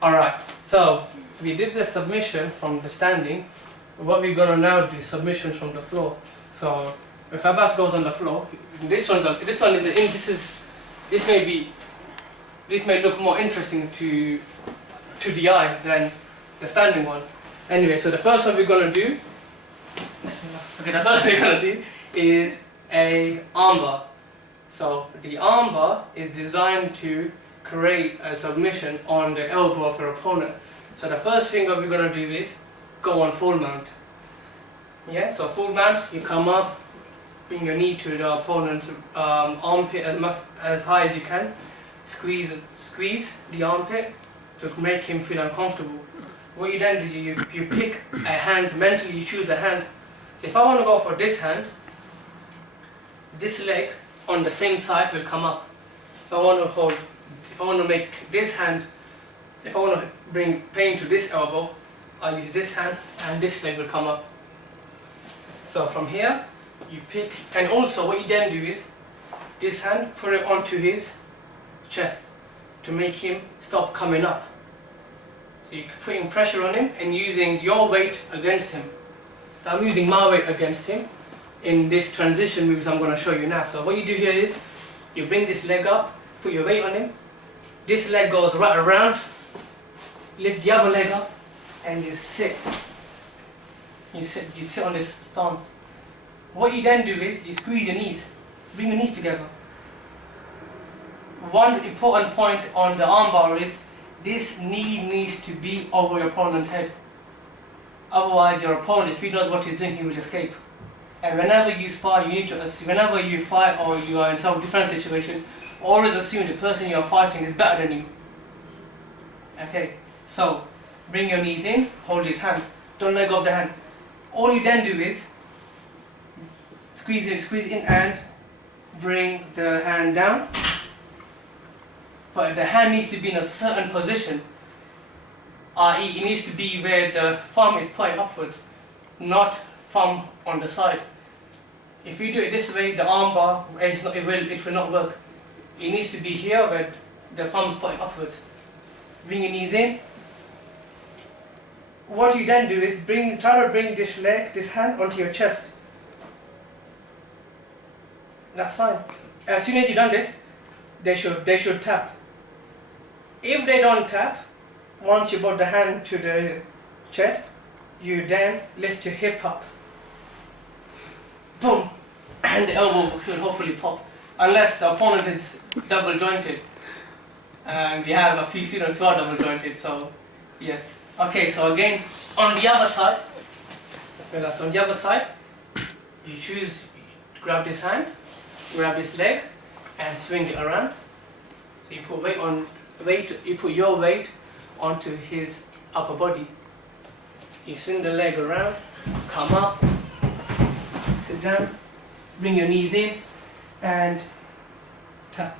Alright, so we did the submission from the standing. What we're gonna now do is submission from the floor. So if Abbas goes on the floor, this may look more interesting to the eye than the standing one. Anyway, so the first one we're gonna do, is a armbar. So the armbar is designed to create a submission on the elbow of your opponent. So the first thing that we're going to do is go on full mount. Yeah, so full mount, you come up, bring your knee to the opponent's armpit as high as you can, squeeze the armpit to make him feel uncomfortable. What you then do, you pick a hand, mentally you choose a hand. So if I want to go for this hand, this leg on the same side will come up. If I want to make this hand, if I want to bring pain to this elbow, I'll use this hand and this leg will come up. So from here, you pick, and also what you then do is, this hand, put it onto his chest to make him stop coming up. So you're putting pressure on him and using your weight against him. So I'm using my weight against him in this transition moves I'm going to show you now. So what you do here is, you bring this leg up, put your weight on him, this leg goes right around, lift the other leg up, and you sit. You sit on this stance. What you then do is, you squeeze your knees, bring your knees together. One important point on the armbar is, this knee needs to be over your opponent's head. Otherwise your opponent, if he knows what he's doing, he will escape. And whenever you spar, you need to assume, whenever you fight or you are in some different situation, always assume the person you are fighting is better than you. Okay, so bring your knees in, hold his hand, don't let go of the hand. All you then do is squeeze in and bring the hand down. But the hand needs to be in a certain position, i.e. it needs to be where the thumb is pointing upwards, not thumb on the side. If you do it this way, the armbar, it will not work. It needs to be here where the thumb is pointing upwards. Bring your knees in. What you then do is try to bring this hand onto your chest. That's fine. As soon as you've done this, they should tap. If they don't tap, once you put the hand to the chest, you then lift your hip up. Boom! And the elbow should hopefully pop. Unless the opponent is double jointed. And we have a few students who are double jointed, so yes. Okay, so again, on the other side, you grab this hand, grab this leg, and swing it around. So you put your weight onto his upper body. You swing the leg around, come up, sit down, bring your knees in, and tap.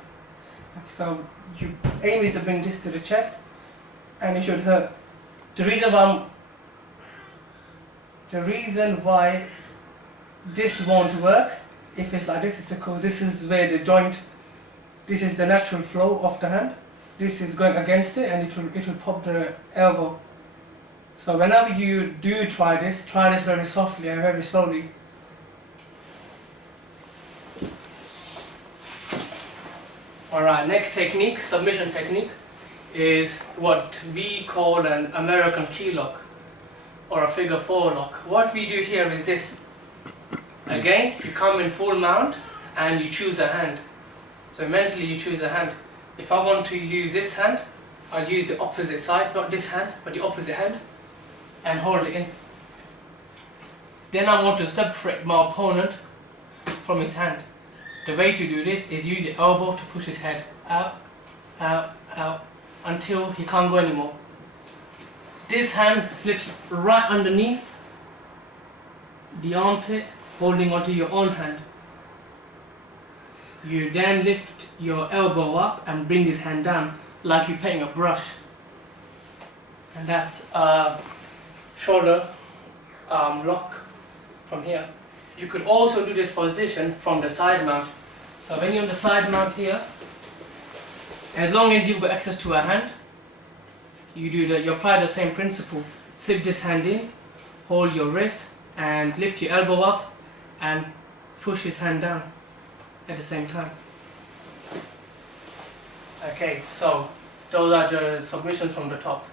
So your aim is to bring this to the chest, and it should hurt. The reason why this won't work if it's like this is because this is where the joint, this is the natural flow of the hand. This is going against it, and it will pop the elbow. So whenever you do try this very softly and very slowly. Alright, next technique, submission technique, is what we call an American key lock or a figure 4 lock. What we do here is this. Again, you come in full mount and you choose a hand. So mentally you choose a hand. If I want to use this hand, I'll use the opposite side, not this hand, but the opposite hand, and hold it in. Then I want to separate my opponent from his hand. The way to do this is use your elbow to push his head out, out, out, until he can't go anymore. This hand slips right underneath the armpit, holding onto your own hand. You then lift your elbow up and bring this hand down like you're playing a brush. And that's a shoulder lock from here. You could also do this position from the side mount. So when you're on the side mount here, as long as you've got access to a hand, you apply the same principle. Slip this hand in, hold your wrist and lift your elbow up and push his hand down at the same time. Okay, so those are the submissions from the top.